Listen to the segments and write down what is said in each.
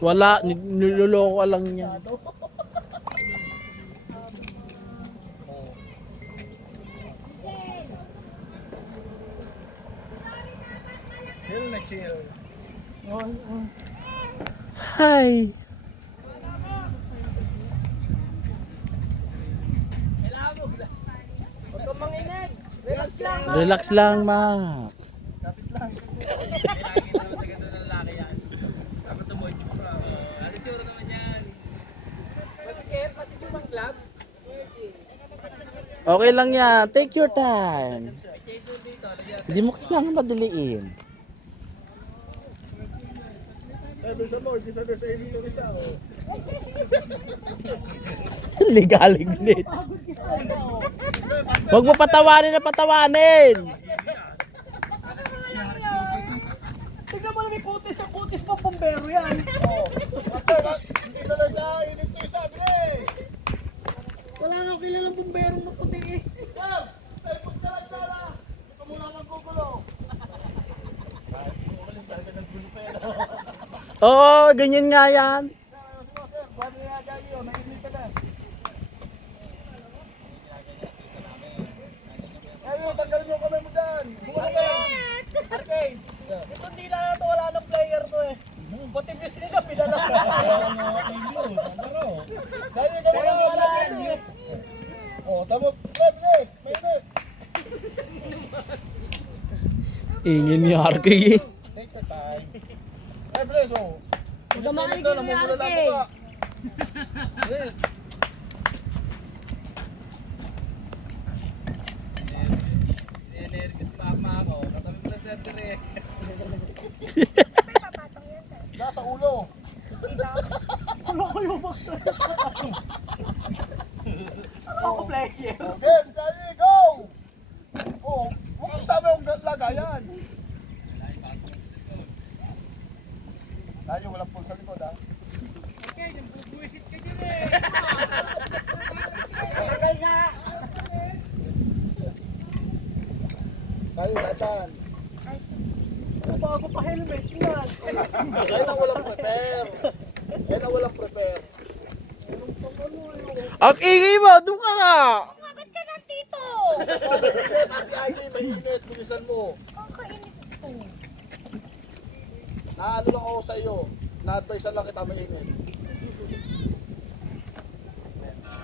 Wala, niloloko lang niya. Chill na chill. Hi. Huwag kang manginig. Relax lang. Relax lang, ma. Kapit lang. Masikip, masikip ang gloves. Okay lang yan. Take your time. Hindi mo kailangan madaliin. Eh, bisa mo, hindi sa sa inyo yung isa. Oh. Ligalig-lit. Huwag mo patawanin na patawanin. Tignan mo na may kutis. Ang kutis pa pumbero yan. Master, hindi sa sa inyo yung isa, bilis! Wala nga kilalang bumberong maputi eh. Sir, stay put ka lang sana. Ito muna magkukulo. Oo, ganyan nga yan. Sir, bago niya agad yun, nainit ka na. Ayun, tanggalin mo kami mo dyan. Buka ka lang. Arcade. Ito hindi na ito. Wala nang player to eh. Pati bis nila pinala. Dahil ka wala ka. Oh, tama. Bilis, bilis. Ingin ni Arky. Take the time. Ay, bilis, oh. Huwag ka makinig Ito, kay namumula lang Arke. ako. Bilis. Nasa ulo. Wala kayo ba? Ako player. Okay, Kali, go! Oh, huwag mo sabi yung lagayan. Tayo, walang pull sa likod, ha? Tagal nga. Tayo, latan. Bago pa helmet yan. Yan ang walang prepare. Yan ang walang prepare. Ang ingay mo, doon ka nga. Bakit ka nandito? Ate Ailey, mainit. Bilisan mo. Kakainis ko. Naano lang ako sa iyo. Na-advise lang kita mainit.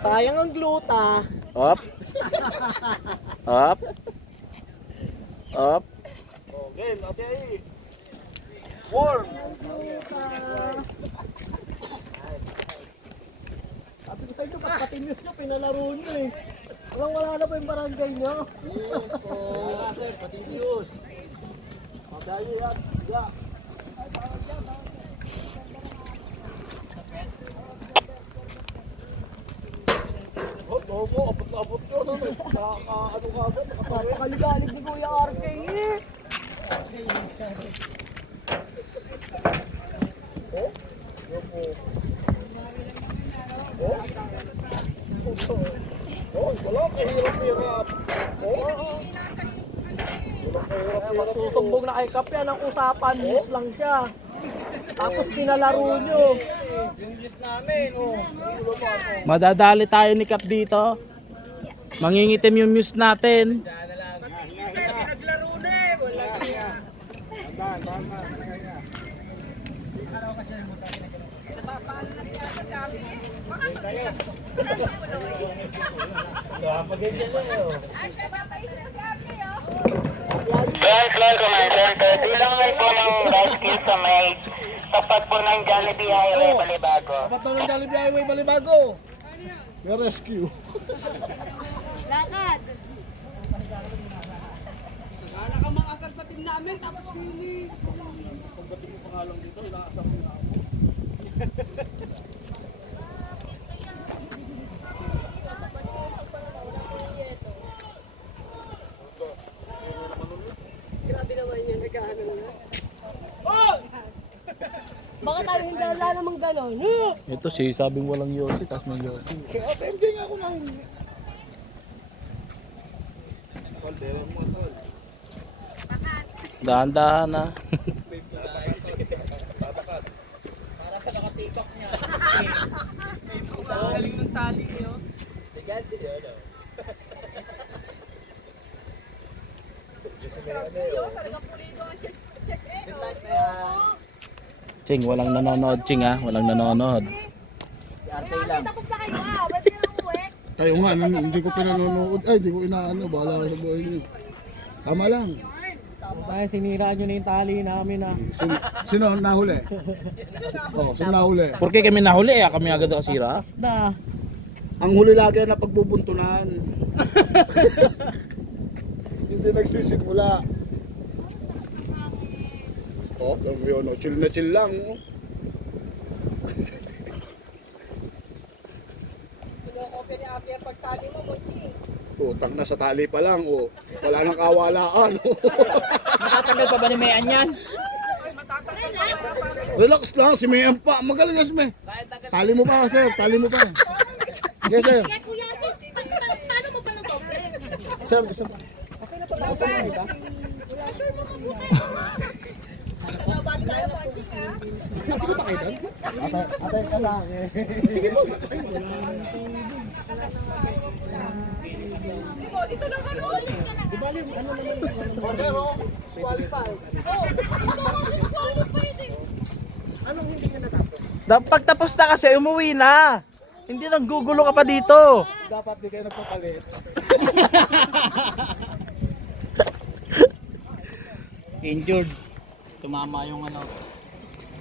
Sayang ang gluta. Up. Up. Up. Oh, game, Ate Ailey. Warm. Sabi ko sa inyo, pagkatinis nyo, pinalaro nyo eh. Wala na ba yung barangay nyo? Yes, oh. Patidios. Pagdayo yan. Ya. Oh, bobo, abot na abot ko. Ano ka agad? Nakatawi. Napakaligalig ni Kuya Arke eh. Oh, yopo. Oh, oh, wala kahirap-hirap. Oh, wala kahirap-hirap. Susumbong na kay Kap yan ang usapan. Miss lang siya. Tapos pinalaro nyo. Yung list namin, oh. Madadali tayo ni Kap dito. Mangingitim yung muse natin. Naglaro na eh. Wala kaya. Grand Flag Command Center, tulungan po ng rescue sa may tapat po ng Jollibee Highway, Balibago. Dapat daw ng Jollibee Highway, Balibago. May rescue. Lakad. Wala kang mga asar sa team namin. Tapos hindi. Pagdating mo pangalang dito, inaasar mo na ako. Grabe naman yun. Nagkaano na. Baka tayo hindi wala namang gano'n. Ito si sabing walang yosi, tapos may yosi. Kaya FMJ nga ako na hindi. Kaldera mo tol. Dahan-dahan na. nakatibak niya. Ang galing ng tali niyo. Sige, sige, ano. Ching, walang nanonood, Ching ha. Walang nanonood. Tapos na kayo ba't di na umuwi? Tayo nga, hindi ko pinanonood. Ay, hindi ko inaano. Bahala ka sa buhay niyo. Tama lang. Dahil sinira nyo na yung tali namin ah. Sino nahuli? Oh, sino nahuli? Porque kami nahuli kami agad nakasira. Na. Ang huli lagi na pagbubuntunan. Hindi nagsisimula. Oh, yun, oh, chill na chill lang. Oh. Pinokopya ni Aki ang pagtali mo, Mochi. Utang na sa tali pa lang. Oh. Wala nang kawalaan. Oh. Matatanggal pa ba ni Mayan yan? Relax lang, si Mayan pa. Magaling na si May. Tali mo pa, sir. Tali mo pa. Yes, sir. Kuya, paano mo pa ng doble? Sir, sir. Atay ka lang eh. Sige po. Dito lang kami. Ulis ka na. Oh, sir, oh. Qualified. Pag tapos na kasi, umuwi na. Hindi nang gugulo ka pa dito. Dapat di kayo nagpapalit. Injured. Tumama yung ano,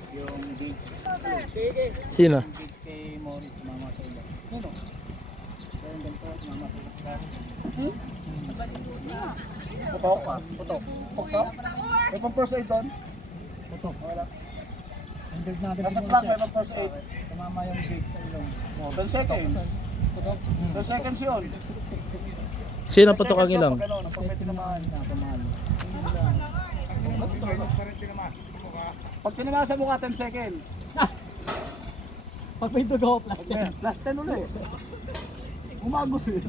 yung gate. Sino? Gate kay Morris, tumama sa ilo. Ano? Kaya yung ganito, tumama sa ilo. Putok pa. Putok. Putok? May pang first aid doon? Putok. Wala. Injured natin. Nasa clock, may pang first aid. Tumama yung gate sa ilong. Oh, 10 seconds. Putok. 10 seconds yun. Sino patok ang ilang? Pag ano, pag may tinamaan. Nakamahal. Pag tinamaan sa mukha, 10 seconds. Pag may dugo, plus Plus 10 ulit. Umagos eh.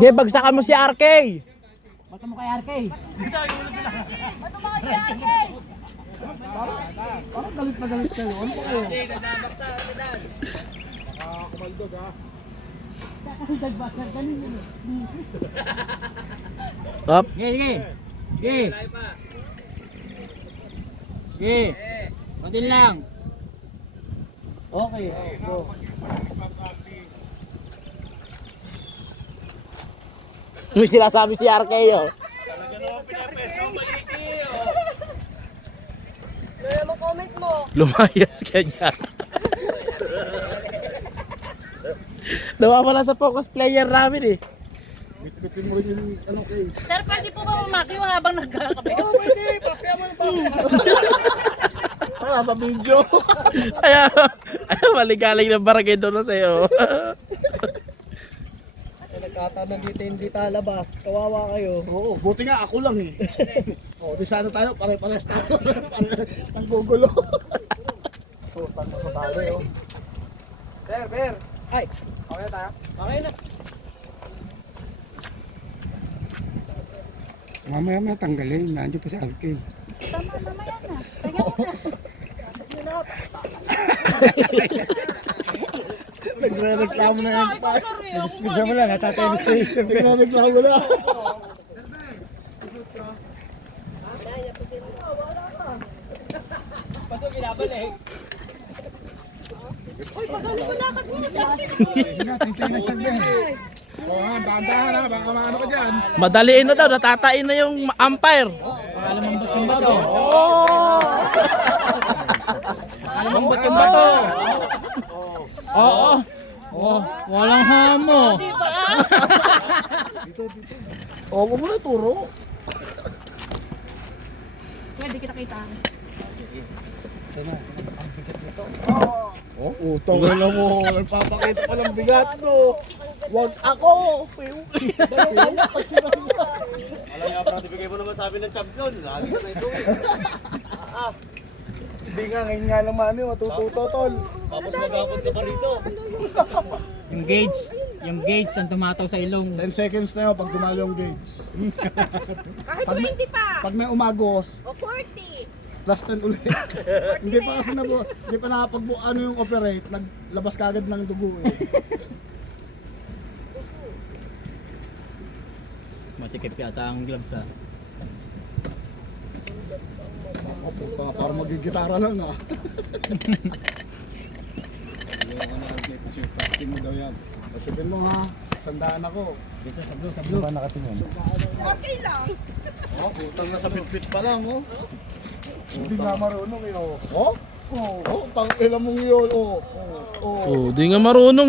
Di, bagsakan mo si RK. Bato mo kay RK. Ba't ba kayo yan? Parang galit na galit kayo. Ano pa kayo? Up. Sige, sige. Sige. Sige. Patin lang. Okay. Go. May sinasabi si RK oh. Ano naman comment mo? Lumayas ka dyan. Nawawala sa focus player namin eh. Bitbitin mo rin yung ano case. Sir, pwede po ba mamakyo habang nagkakape? Oh, pwede. Pakya mo yung pakya. Para sa video. Kaya maligaling ng barangay doon na sa'yo. Nagkataon dito hindi talabas. Kawawa kayo. Oo, buti nga ako lang eh. Oo, di sana tayo, pare-pares tayo. Ang gugulo. Sultan na sa tali oh. Ber. Ay. Okay na tayo? Okay na. Mamaya tanggalin, nandiyo pa si RK. Nagre-reklamo na yan. Bisa mo lang, natatay na sa isip. Nagre-reklamo na. Bato binabalik. Uy, pagaling mo lakad mo. Tintay na saglit. Oo nga, dahan-dahan ha, baka maano ka dyan. Madaliin na daw, natatain na yung umpire. Alam mo ba't yung bato? Alam mo ba't yung bato? Oo. Oh, walang hamo. Oo, huwag mo na ituro. Pwede kita kita. Oh, utang na lang mo. Nagpapakita pa ng bigat mo. Huwag ako. Hindi nga, ngayon nga lang mami, matututo tol. Yung gauge ang tumataw sa ilong. 10 seconds na yun pag dumalo yung gauge. Kahit 20 pa. Pag may umagos, O 40. Plus 10 ulit. Hindi pa kasi hindi pa nakapag-ano yung operate, naglabas kagad ng dugo eh. Masikip yata ang gloves ha. Oh, puta, parang magigitara lang ah. Pasipin mo ha, sandaan ako. Okay lang. Oh, putang nasa bit-bit pa lang oh. Hindi nga marunong eh oh. Oh? Oh, tangina mong yun oh. Oh. Oh, di nga marunong eh.